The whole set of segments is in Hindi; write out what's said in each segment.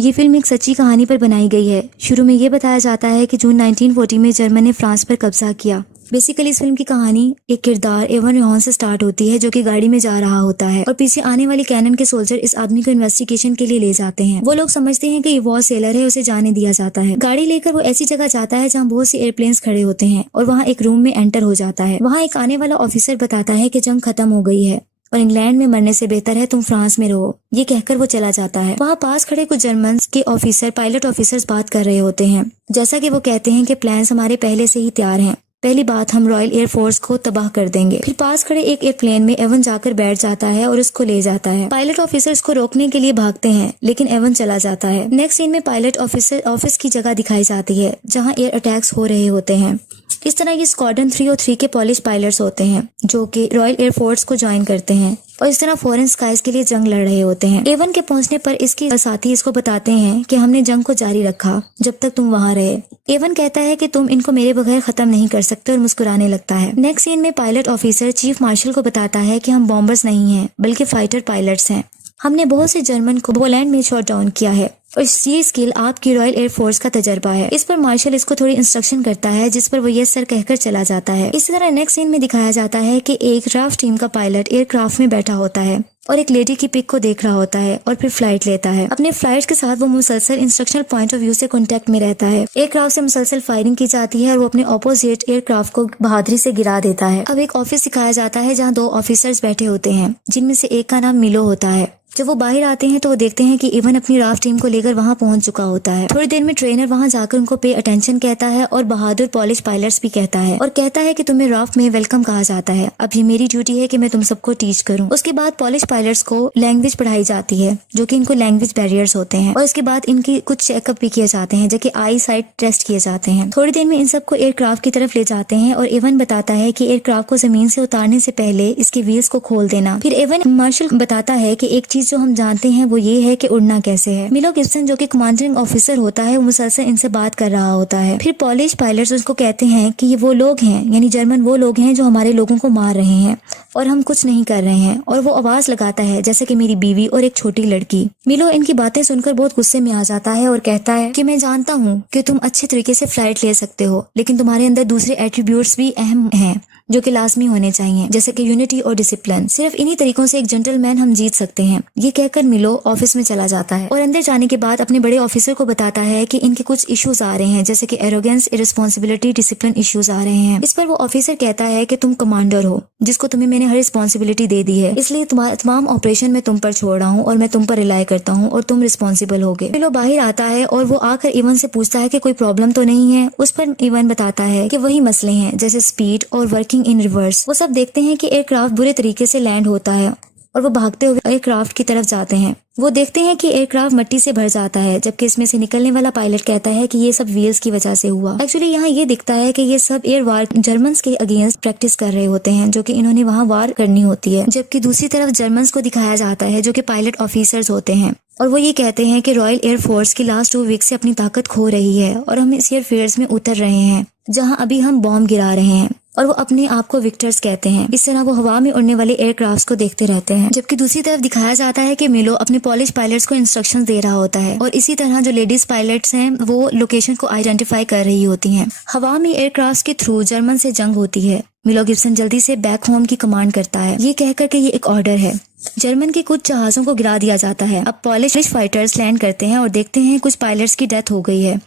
ये फिल्म एक सच्ची कहानी पर बनाई गई है। शुरू में ये बताया जाता है कि जून 1940 में जर्मन ने फ्रांस पर कब्जा किया। बेसिकली इस फिल्म की कहानी एक किरदार एवन रेहॉन से स्टार्ट होती है, जो कि गाड़ी में जा रहा होता है और पीछे आने वाली कैनन के सोल्जर इस आदमी को इन्वेस्टिगेशन के लिए ले जाते हैं। वो लोग समझते हैं कि ये वॉर सेलर है, उसे जाने दिया जाता है। गाड़ी लेकर वो ऐसी जगह जाता है जहाँ बहुत से एयरप्लेन्स खड़े होते हैं और वहाँ एक रूम में एंटर हो जाता है। वहाँ एक आने वाला ऑफिसर बताता है कि जंग खत्म हो गई है और इंग्लैंड में मरने से बेहतर है तुम फ्रांस में रहो। ये कहकर वो चला जाता है। वहाँ पास खड़े कुछ जर्मन के ऑफिसर पायलट ऑफिसर्स बात कर रहे होते हैं। जैसा कि वो कहते हैं कि प्लान्स हमारे पहले से ही तैयार हैं। पहली बात, हम रॉयल एयरफोर्स को तबाह कर देंगे। फिर पास खड़े एक एयरप्लेन में एवन जाकर बैठ जाता है और उसको ले जाता है। पायलट ऑफिसर उसको रोकने के लिए भागते हैं, लेकिन एवन चला जाता है। नेक्स्ट सीन में पायलट ऑफिसर ऑफिस की जगह दिखाई जाती है जहाँ एयर अटैक्स हो रहे होते हैं। इस तरह ये स्क्वाड्रन 3 और 3 के पॉलिश पायलट्स होते हैं जो कि रॉयल एयरफोर्स को ज्वाइन करते हैं और इस तरह फॉरेन स्काइज के लिए जंग लड़ रहे होते हैं। एवन के पहुंचने पर इसके साथी इसको बताते हैं कि हमने जंग को जारी रखा जब तक तुम वहां रहे। एवन कहता है कि तुम इनको मेरे बगैर खत्म नहीं कर सकते और मुस्कुराने लगता है। नेक्स्ट सीन में पायलट ऑफिसर चीफ मार्शल को बताता है कि हम बॉम्बर्स नहीं हैं बल्कि फाइटर पायलट्स हैं। हमने बहुत से जर्मन को पोलैंड में शॉट डाउन किया है और ये स्किल आपकी रॉयल एयरफोर्स का तजर्बा है। इस पर मार्शल इसको थोड़ी इंस्ट्रक्शन करता है, जिस पर वो यस सर कहकर चला जाता है। इसी तरह नेक्स्ट सीन में दिखाया जाता है कि एक राफ्ट टीम का पायलट एयरक्राफ्ट में बैठा होता है और एक लेडी की पिक को देख रहा होता है और फिर फ्लाइट लेता है। अपने फ्लाइट के साथ वो मुसलसल इंस्ट्रक्शनल पॉइंट ऑफ व्यू से कांटेक्ट में रहता है। एयरक्राफ्ट से मुसलसल फायरिंग की जाती है और वो अपने ऑपोजिट एयरक्राफ्ट को बहादुरी से गिरा देता है। अब एक ऑफिस दिखाया जाता है जहाँ 2 ऑफिसर्स बैठे होते हैं, जिनमें से एक का नाम मिलो होता है। जब वो बाहर आते हैं तो वो देखते हैं कि इवन अपनी राफ्ट टीम को लेकर वहां पहुंच चुका होता है। थोड़ी देर में ट्रेनर वहां जाकर उनको पे अटेंशन कहता है और बहादुर पॉलिश पायलट्स भी कहता है और कहता है कि तुम्हें राफ्ट में वेलकम कहा जाता है। अब ये मेरी ड्यूटी है कि मैं तुम सबको टीच करूं। उसके बाद पॉलिश पायलट्स को लैंग्वेज पढ़ाई जाती है, जो कि इनको लैंग्वेज बैरियर्स होते हैं और इसके बाद इनकी कुछ चेकअप भी किए जाते हैं, जो कि आई साइट टेस्ट किए जाते हैं। थोड़ी देर में इन सबको एयरक्राफ्ट की तरफ ले जाते हैं और एवन बताता है कि एयरक्राफ्ट को जमीन से उतारने से पहले इसके व्हील्स को खोल देना। फिर एवन मार्शल बताता है कि एक चीज जो हम जानते हैं वो ये है कि उड़ना कैसे है। मिलो गिब्सन जो कि कमांडिंग ऑफिसर होता है, वो मुसलसल इनसे बात कर रहा होता है। फिर पॉलिश पायलट्स उसको कहते हैं कि ये वो लोग हैं, यानी जर्मन वो लोग हैं जो हमारे लोगों को मार रहे हैं और हम कुछ नहीं कर रहे हैं। और वो आवाज लगाता है जैसे कि मेरी बीवी और एक छोटी लड़की। मिलो इनकी बातें सुनकर बहुत गुस्से में आ जाता है और कहता है कि मैं जानता हूँ कि तुम अच्छे तरीके से फ्लाइट ले सकते हो, लेकिन तुम्हारे अंदर दूसरे एट्रीब्यूट्स भी अहम हैं जो कि लाजमी होने चाहिए, जैसे कि यूनिटी और डिसिप्लिन। सिर्फ इन्हीं तरीकों से एक जेंटलमैन हम जीत सकते हैं। ये कहकर मिलो ऑफिस में चला जाता है और अंदर जाने के बाद अपने बड़े ऑफिसर को बताता है कि इनके कुछ इश्यूज आ रहे हैं, जैसे कि एरोगेंस, इररिस्पॉन्सिबिलिटी, डिसिप्लिन इश्यूज आ रहे हैं। इस पर वो ऑफिसर कहता है कि तुम कमांडर हो, जिसको तुम्हें मैंने हर रिस्पॉन्सिबिलिटी दे दी है, इसलिए तमाम ऑपरेशन में तुम पर छोड़ रहा हूँ और मैं तुम पर रिलाई करता हूँ और तुम रिस्पॉन्सिबल होगे। मिलो बाहर आता है और वो आकर इवन से पूछता है कि कोई प्रॉब्लम तो नहीं है। उस पर इवन बताता है कि वही मसले हैं, जैसे स्पीड और वर्किंग इन रिवर्स। वो सब देखते हैं कि एयरक्राफ्ट बुरे तरीके से लैंड होता है और वो भागते हुए एयरक्राफ्ट की तरफ जाते हैं। वो देखते हैं कि एयरक्राफ्ट मिट्टी से भर जाता है, जबकि इसमें से निकलने वाला पायलट कहता है कि ये सब व्हील्स की वजह से हुआ। एक्चुअली यहाँ ये दिखता है कि ये सब एयर वार जर्मन्स के अगेंस्ट प्रैक्टिस कर रहे होते हैं, जो कि इन्होंने वहाँ वार करनी होती है। जबकि दूसरी तरफ जर्मन्स को दिखाया जाता है जो कि पायलट ऑफिसर्स होते हैं और वो ये कहते हैं कि रॉयल एयरफोर्स की लास्ट 2 वीक से अपनी ताकत खो रही है और हम इस एयरफील्ड्स में उतर रहे हैं जहाँ अभी हम बॉम्ब गिरा रहे हैं और वो अपने आप को विक्टर्स कहते हैं। इस तरह वो हवा में उड़ने वाले एयरक्राफ्ट्स को देखते रहते हैं। जबकि दूसरी तरफ दिखाया जाता है कि मिलो अपने पॉलिश पायलट्स को इंस्ट्रक्शंस दे रहा होता है और इसी तरह जो लेडीज पायलट्स हैं वो लोकेशन को आइडेंटिफाई कर रही होती हैं। हवा में एयरक्राफ्ट्स के थ्रू जर्मन से जंग होती है। मिलो गिब्सन जल्दी से बैक होम की कमांड करता है, ये कहकर के ये एक ऑर्डर है। जर्मन के कुछ जहाजों को गिरा दिया जाता है। अब पॉलिश फाइटर्स लैंड करते हैं और देखते हैं कुछ पायलट्स की डेथ हो गई है,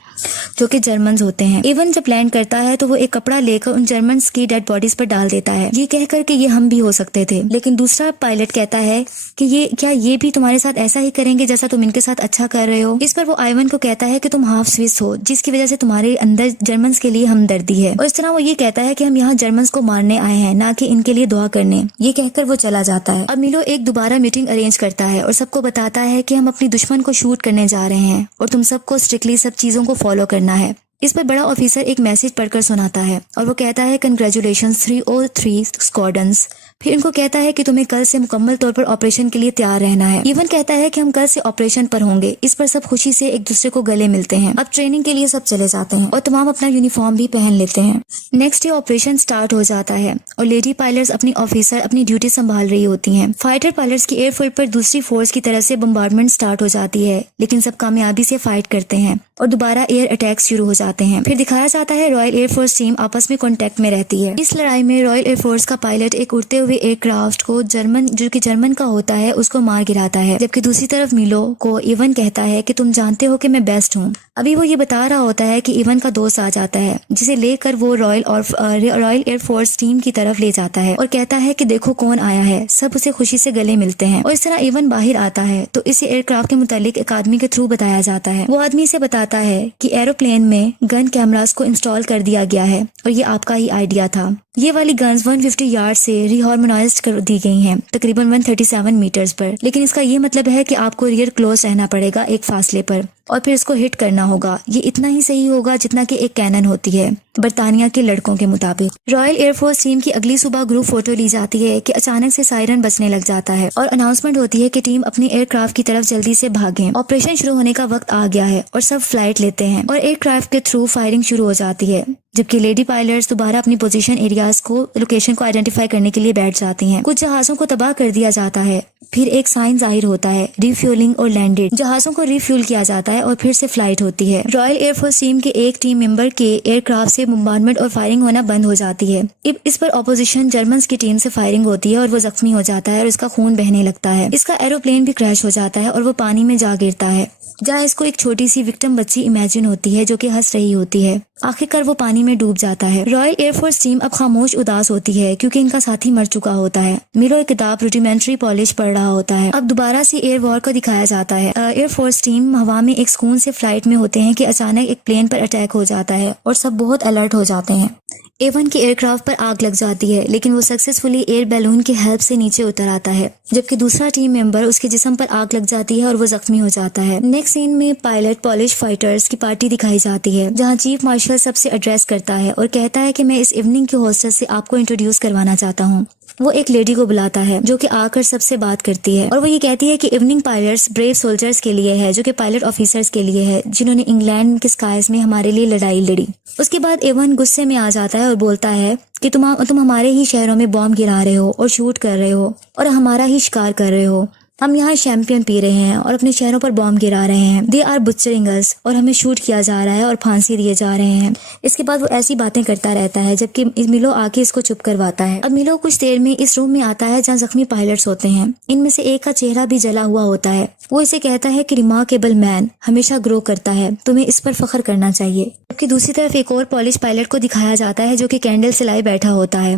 जो कि जर्मन्स होते हैं। इवन जब लैंड करता है तो वो एक कपड़ा लेकर उन जर्मन्स की डेड बॉडीज पर डाल देता है, ये कहकर के ये हम भी हो सकते थे। लेकिन दूसरा पायलट कहता है कि ये भी तुम्हारे साथ ऐसा ही करेंगे जैसा तुम इनके साथ अच्छा कर रहे हो। इस पर वो आइवन को कहता है कि तुम हाफ स्विस हो, जिसकी वजह से तुम्हारे अंदर जर्मन्स के लिए हमदर्दी है। और इस तरह वो ये कहता है कि हम यहाँ जर्मन्स को मारने आए हैं, ना कि इनके लिए दुआ करने। ये कहकर वो चला जाता है। अब मिलो एक दोबारा मीटिंग अरेंज करता है और सबको बताता है कि हम अपनी दुश्मन को शूट करने जा रहे हैं और तुम सबको स्ट्रिक्टली सब चीजों को फॉलो करना है। इस पर बड़ा ऑफिसर एक मैसेज पढ़कर सुनाता है और वो कहता है कंग्रेचुलेशंस 303 स्क्वाड्रंस। फिर इनको कहता है कि तुम्हें कल से मुकम्मल तौर पर ऑपरेशन के लिए तैयार रहना है। इवन कहता है कि हम कल से ऑपरेशन पर होंगे। इस पर सब खुशी से एक दूसरे को गले मिलते हैं। अब ट्रेनिंग के लिए सब चले जाते हैं और तमाम अपना यूनिफॉर्म भी पहन लेते हैं। नेक्स्ट डे ऑपरेशन स्टार्ट हो जाता है और लेडी पायलट्स अपनी ऑफिसर अपनी ड्यूटी संभाल रही होती हैं। फाइटर पायलट्स की एयरफील्ड पर दूसरी फोर्स की तरफ से बम्बार्डमेंट स्टार्ट हो जाती है, लेकिन सब कामयाबी से फाइट करते हैं और दोबारा एयर अटैक्स शुरू हो जाते हैं। फिर दिखाया जाता है रॉयल एयरफोर्स टीम आपस में कांटेक्ट में रहती है। इस लड़ाई में रॉयल एयरफोर्स का पायलट एक उड़ते हुए एयरक्राफ्ट को जो कि जर्मन का होता है उसको मार गिराता है, जबकि दूसरी तरफ मिलो को इवन कहता है कि तुम जानते हो कि मैं बेस्ट हूँ। अभी वो ये बता रहा होता है कि इवन का दोस्त आ जाता है, जिसे लेकर वो रॉयल एयरफोर्स टीम की तरफ ले जाता है और कहता है कि देखो कौन आया है। सब उसे खुशी से गले मिलते हैं और इस तरह इवन बाहर आता है तो इसे एयरक्राफ्ट के मुतालिक एक आदमी के थ्रू बताया जाता है। वो आदमी से बताता है कि एरोप्लेन में गन कैमरास को इंस्टॉल कर दिया गया है और ये आपका ही आइडिया था। ये वाली गन्स 150 यार्ड से रिहार्मोनाइज्ड कर दी गई हैं, तकरीबन 137 मीटर्स पर। लेकिन इसका ये मतलब है कि आपको रियर क्लोज रहना पड़ेगा एक फासले पर और फिर इसको हिट करना होगा। ये इतना ही सही होगा जितना कि एक कैनन होती है बरतानिया के लड़कों के मुताबिक। रॉयल एयरफोर्स टीम की अगली सुबह ग्रुप फोटो ली जाती है कि अचानक से सायरन बजने लग जाता है और अनाउंसमेंट होती है कि टीम अपनी एयरक्राफ्ट की तरफ जल्दी से भागें। ऑपरेशन शुरू होने का वक्त आ गया है और सब फ्लाइट लेते हैं और एयरक्राफ्ट के थ्रू फायरिंग शुरू हो जाती है, जबकि लेडी पायलट्स दोबारा अपनी पोजीशन एरियाज को लोकेशन को आइडेंटिफाई करने के लिए बैठ जाती हैं। कुछ जहाजों को तबाह कर दिया जाता है। फिर एक साइन जाहिर होता है रिफ्यूलिंग और लैंडेड। जहाजों को रिफ्यूल किया जाता है और फिर से फ्लाइट होती है। रॉयल एयरफोर्स टीम के एक टीम मेंबर के एयरक्राफ्ट से बम्बार्डमेंट और फायरिंग होना बंद हो जाती है। इस पर ऑपोजिशन जर्मन्स की टीम से फायरिंग होती है और वो जख्मी हो जाता है और इसका खून बहने लगता है। इसका एरोप्लेन भी क्रैश हो जाता है और वो पानी में जा गिरता है, जहाँ इसको एक छोटी सी विक्टिम बच्ची इमेजिन होती है जो कि हंस रही होती है। आखिरकार वो पानी में डूब जाता है। रॉयल एयरफोर्स टीम अब खामोश उदास होती है क्योंकि इनका साथी मर चुका होता है। मिलो एक किताब रूडिमेंट्री पॉलिश पढ़ रहा होता है। अब दोबारा से एयर वॉर को दिखाया जाता है। एयरफोर्स टीम हवा में एक सुकून से फ्लाइट में होते हैं कि अचानक एक प्लेन पर अटैक हो जाता है और सब बहुत अलर्ट हो जाते हैं। एवन के एयरक्राफ्ट पर आग लग जाती है, लेकिन वो सक्सेसफुली एयर बैलून की हेल्प से नीचे उतर आता है, जबकि दूसरा टीम मेंबर उसके जिस्म पर आग लग जाती है और वो जख्मी हो जाता है। नेक्स्ट सीन में पायलट पॉलिश फाइटर्स की पार्टी दिखाई जाती है, जहां चीफ मार्शल सबसे एड्रेस करता है और कहता है कि मैं इस इवनिंग के होस्टेस से आपको इंट्रोड्यूस करवाना चाहता हूँ। वो एक लेडी को बुलाता है जो कि आकर सबसे बात करती है और वो ये कहती है कि इवनिंग पायलट्स ब्रेव सोल्जर्स के लिए है, जो कि पायलट ऑफिसर्स के लिए है जिन्होंने इंग्लैंड के स्काइज में हमारे लिए लड़ाई लड़ी। उसके बाद एवन गुस्से में आ जाता है और बोलता है कि तुम हमारे ही शहरों में बॉम्ब गिरा रहे हो और शूट कर रहे हो और हमारा ही शिकार कर रहे हो। हम यहाँ शैंपियन पी रहे हैं और अपने शहरों पर बॉम्ब गिरा रहे हैं। दे आर बुचरिंग अस, और हमें शूट किया जा रहा है और फांसी दिए जा रहे हैं। इसके बाद वो ऐसी बातें करता रहता है जबकि मिलो आके इसको चुप करवाता है। अब मिलो कुछ देर में इस रूम में आता है जहाँ जख्मी पायलट्स होते हैं। इनमें से एक का चेहरा भी जला हुआ होता है। वो इसे कहता है कि रिमार्केबल मैन हमेशा ग्रो करता है, तुम्हें इस पर फख्र करना चाहिए। जबकि दूसरी तरफ एक और पॉलिश पायलट को दिखाया जाता है जो कि कैंडल सिलाई बैठा होता है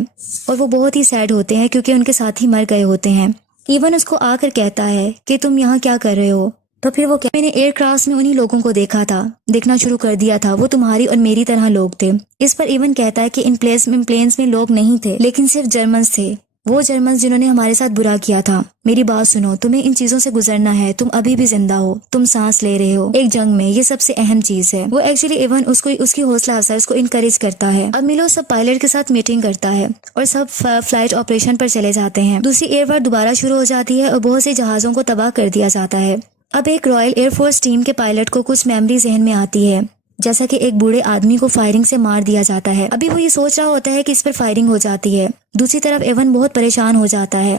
और वो बहुत ही सैड होते हैं क्योंकि उनके साथी मर गए होते हैं। इवन उसको आकर कहता है कि तुम यहाँ क्या कर रहे हो? तो फिर वो मैंने एयरक्राफ्ट में उन्हीं लोगों को देखना शुरू कर दिया था, वो तुम्हारी और मेरी तरह लोग थे। इस पर इवन कहता है कि इन प्लेन्स में लोग नहीं थे, लेकिन सिर्फ जर्मन्स थे, वो जर्मन्स जिन्होंने हमारे साथ बुरा किया था। मेरी बात सुनो, तुम्हें इन चीजों से गुजरना है। तुम अभी भी जिंदा हो, तुम सांस ले रहे हो एक जंग में, ये सबसे अहम चीज है। वो एक्चुअली इवन उसकी हौसला अफजाई उसको इनकरेज करता है। अब मिलो सब पायलट के साथ मीटिंग करता है और सब फ्लाइट ऑपरेशन पर चले जाते हैं। दूसरी एयर वॉर दोबारा शुरू हो जाती है और बहुत से जहाजों को तबाह कर दिया जाता है। अब एक रॉयल एयरफोर्स टीम के पायलट को कुछ मेमोरी जहन में आती है, जैसा कि एक बूढ़े आदमी को फायरिंग से मार दिया जाता है। अभी वो ये सोच रहा होता है कि इस पर फायरिंग हो जाती है। दूसरी तरफ एवन बहुत परेशान हो जाता है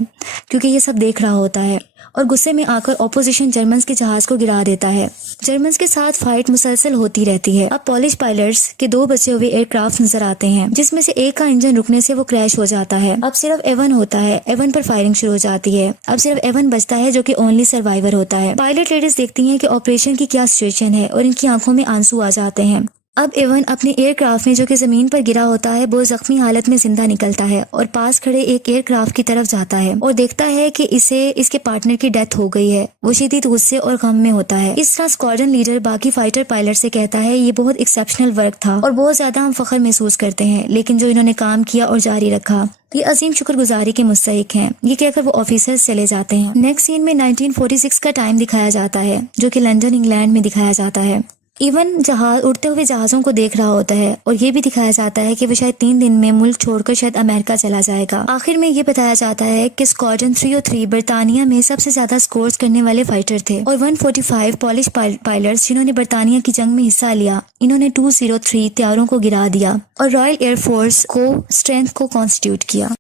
क्योंकि ये सब देख रहा होता है और गुस्से में आकर ऑपोजिशन जर्मन्स के जहाज को गिरा देता है। जर्मन्स के साथ फाइट मुसलसल होती रहती है। अब पॉलिश पायलट्स के दो बचे हुए एयरक्राफ्ट नजर आते हैं, जिसमें से एक का इंजन रुकने से वो क्रैश हो जाता है। अब सिर्फ एवन होता है। एवन पर फायरिंग शुरू हो जाती है। अब सिर्फ एवन बचता है जो कि ओनली सर्वाइवर होता है। पायलट लेडीज देखती हैं कि ऑपरेशन की क्या सिचुएशन है और इनकी आंखों में आंसू आ जाते हैं। अब एवन अपने एयरक्राफ्ट में जो कि जमीन पर गिरा होता है बहुत जख्मी हालत में जिंदा निकलता है और पास खड़े एक एयरक्राफ्ट की तरफ जाता है और देखता है कि इसके पार्टनर की डेथ हो गई है। वो शदीद गुस्से और गम में होता है। इस तरह स्क्वाड्रन लीडर बाकी फाइटर पायलट से कहता है ये बहुत एक्सेप्शनल वर्क था और बहुत ज्यादा हम फख्र महसूस करते हैं, लेकिन जो इन्होंने काम किया और जारी रखा ये अजीम शुक्रगुजारी के मुस्तहिक हैं। ये कहकर वो ऑफिसर्स चले जाते हैं। नेक्स्ट सीन में 1946 का टाइम दिखाया जाता है जो कि लंदन इंग्लैंड में दिखाया जाता है। इवन जहाज उड़ते हुए जहाज़ों को देख रहा होता है और ये भी दिखाया जाता है कि वो शायद 3 दिन में मुल्क छोड़कर शायद अमेरिका चला जाएगा। आखिर में ये बताया जाता है कि स्क्वाड्रन 303 बरतानिया में सबसे ज्यादा स्कोर्स करने वाले फाइटर थे और 145 पॉलिश पायलट्स जिन्होंने बरतानिया की जंग में हिस्सा लिया, इन्होंने 203 त्यारों को गिरा दिया और रॉयल एयरफोर्स को स्ट्रेंथ को कॉन्स्टिट्यूट किया।